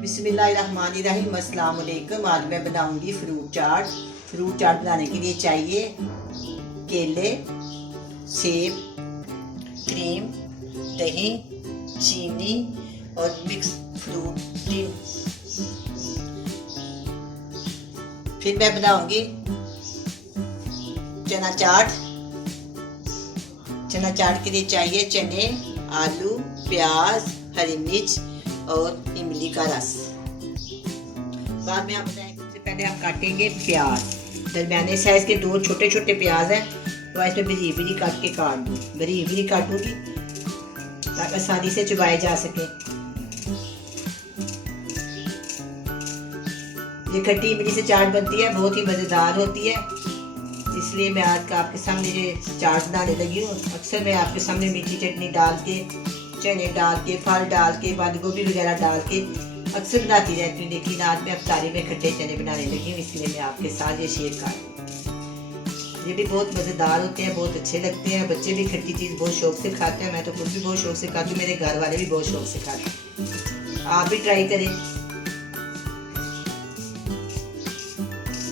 बिस्मिल्लाहिर्रहमानिर्रहीम। अस्सलाम वालेकुम। आज मैं बनाऊंगी फ्रूट चाट। फ्रूट चाट बनाने के लिए चाहिए केले, सेब, क्रीम, दही, चीनी और मिक्स फ्रूट क्रीम। फिर मैं बनाऊंगी चना चाट। चना चाट के लिए चाहिए चने, आलू, प्याज, हरी मिर्च और इमली का रस। बाद में आप बनाएंगे। सबसे पहले आप काटेंगे प्याज। दरमियाने साइज के 2 छोटे छोटे प्याज हैं, तो इसमें बरीक बरीक काट के काट दूँ। बरीक बरीक काटूंगी ताकि आसानी से चबाए जा सके। ये खट्टी इमली से चाट बनती है, बहुत ही मज़ेदार होती है। इसलिए मैं आज आपके सामने ये चाट बनाने लगी हूँ। अक्सर मैं आपके सामने मीठी चटनी डाल के, चने डाल के, फल डाल के, बंद गोभी वगैरह डाल के अक्सर बनाती रहती हूँ, लेकिन आज मैं अफ्तारी में खट्टे चने बनाने लगी हूँ, इसलिए मैं आपके साथ ये शेयर कर रही हूँ। ये भी बहुत मज़ेदार होते हैं, बहुत अच्छे लगते हैं। बच्चे भी खट्टी चीज़ बहुत शौक से खाते हैं। मैं तो खुद भी बहुत शौक से खाती हूँ, मेरे घर वाले भी बहुत शौक से खाते हैं। आप भी ट्राई करें।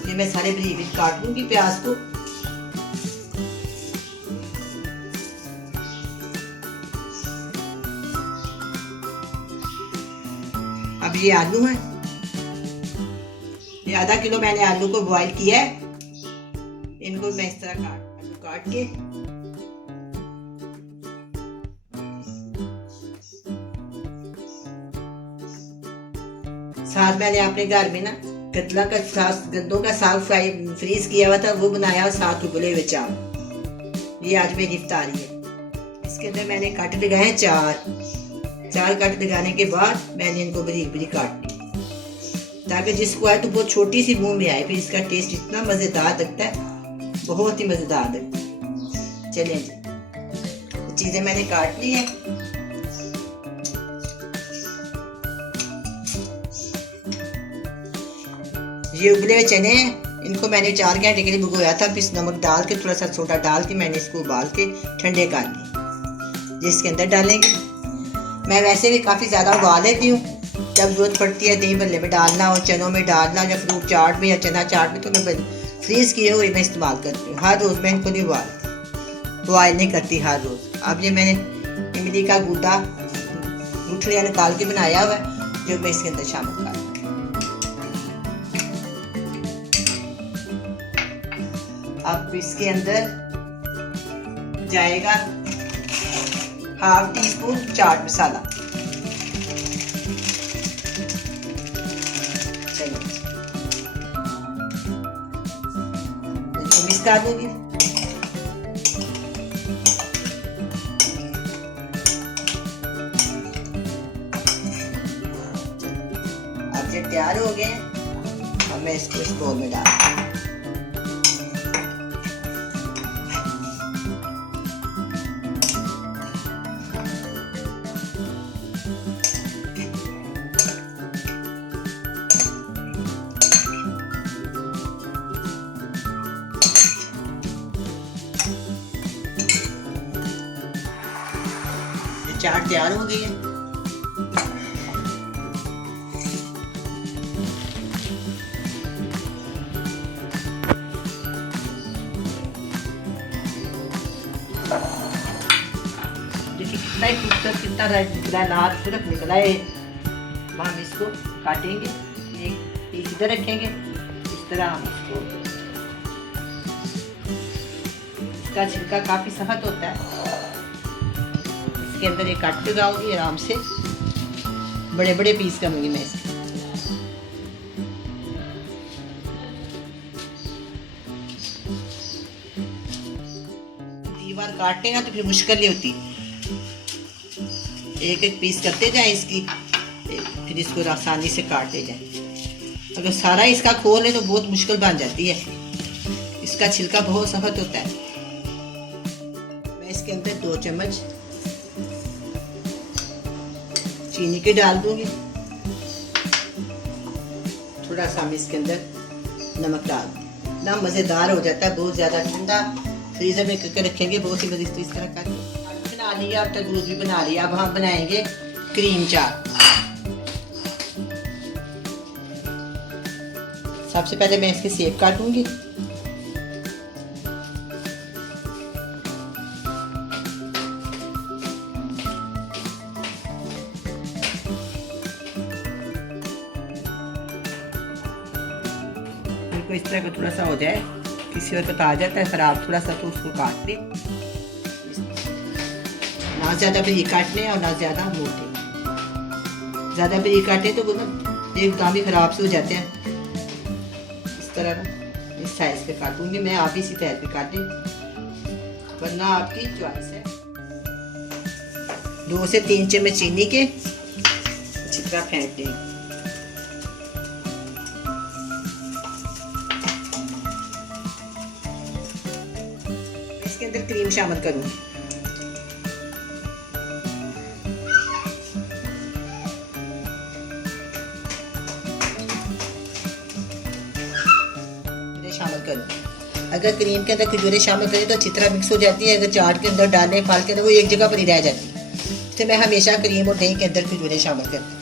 ये मैं सारे बरीक काट लूँगी प्याज को। अब ये आलू है, ये आधा किलो मैंने आलू को बॉईल किया है। इनको मैं इस तरह काट के साथ मैंने अपने घर में ना गद्दों का साग फ्रीज किया हुआ था, वो बनाया और साथ उबले हुए चावल। ये आज मेरी इफ्तारी है। इसके अंदर मैंने कट लगाए चार कट लगाने के बाद मैंने इनको बरीक बरीक काट ली, ताकि जिसको आए तो बहुत छोटी सी मुंह में आए। फिर इसका टेस्ट इतना मज़ेदार लगता है, बहुत ही मज़ेदार लगता है। चलें जी, चीज़ें मैंने काट ली है। ये उबले हुए चने हैं, इनको मैंने 4 घंटे के लिए भिगोया था। फिर नमक डाल के, थोड़ा सा सोडा डाल के मैंने इसको उबाल के ठंडे कर लिए। ये इसके अंदर डालेंगे। मैं वैसे भी काफ़ी ज़्यादा उबाल लेती हूँ, जब जरूरत पड़ती है दही भल्ले में डालना हो, चनों में डालना, या फ्रूट चाट में या चना चाट में, तो मैं फ्रीज़ किए हुए मैं इस्तेमाल करती हूँ। हर रोज़ मैं इनको नहीं बॉयल नहीं करती हर रोज़। अब ये मैंने इमली का गुठलियाँ निकाल के बनाया हुआ है, जो मैं इसके अंदर शामिल कर। अब इसके अंदर जाएगा ½ टीस्पून चाट मसाला। चलिए इसको मिक्स कर दूंगी। अब ये तैयार हो गए। अब मैं इसको इस बोल में डाल। चाट तैयार हो गई है। देखिए कितना ही खूबसूरत, कितना लाल सिर्फ निकला है। हम इसको काटेंगे, एक पीस इधर रखेंगे। इस तरह हम इसको, इसका छिलका काफी सख्त होता है। इसके अंदर एक काट लगाऊंगी आराम से। बड़े बड़े पीस करूंगी मैं इसके। बार काटते हैं तो फिर मुश्किल नहीं होती। एक एक पीस करते जाएं इसकी, फिर इसको आसानी से काटते जाएं। अगर सारा इसका खोल है तो बहुत मुश्किल बन जाती है। इसका छिलका बहुत सख्त होता है। मैं इसके अंदर 2 चम्मच चीनी के डाल दूंगी। थोड़ा सा हम इसके अंदर नमक डाल दूंगी। ना मज़ेदार हो जाता है। बहुत ज़्यादा ठंडा फ्रीजर में करके रखेंगे, बहुत सी मज़े। इस तरह करके बना लिया, तरबूज भी बना लिया। अब हम बनाएंगे क्रीम चाट। सबसे पहले मैं इसकी सेब काटूंगी। बिल्कुल इस तरह का थोड़ा सा हो जाए, किसी और को आ जाता है खराब थोड़ा सा, तो उसको काट ले। ना ज़्यादा बारीक काटने और ना ज़्यादा मोटे। ज़्यादा बारीक काटे तो वो ना एकदम ही ख़राब से हो जाते हैं। इस तरह ना इस साइज़ पे काटूंगी मैं, आप इसी तरह पे काटें, वरना आपकी चॉइस है। 2 से 3 चम्मच चीनी के अच्छी तरह फेंट देंगे। इसके अंदर क्रीम शामिल करूँगी। शामिल करूँ। अगर क्रीम के अंदर खजूरें शामिल करें तो अच्छी तरह मिक्स हो जाती है। अगर चाट के अंदर डालें, फल के अंदर, वो एक जगह पर ही रह जाती है। तो मैं हमेशा क्रीम और दही के अंदर खजूरें शामिल करती हूँ।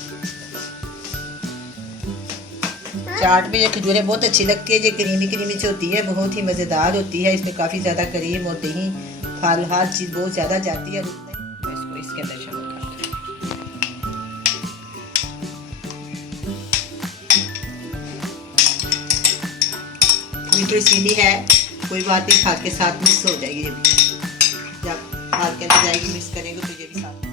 चाट में ये खजूरें बहुत अच्छी लगती है, ये क्रीमी क्रीमी से होती है, बहुत ही मज़ेदार होती है। इसमें काफ़ी ज़्यादा क्रीम और दही, फल, हर चीज़ बहुत ज़्यादा जाती है। मैं इसको इसके अंदर शामिल करती हूँ। थोड़ी सीधी है, कोई बात नहीं, खाद के साथ मिक्स हो जाएगी। ये भी जब खाद के अंदर जाएगी मिक्स करेंगे तो ये भी साथ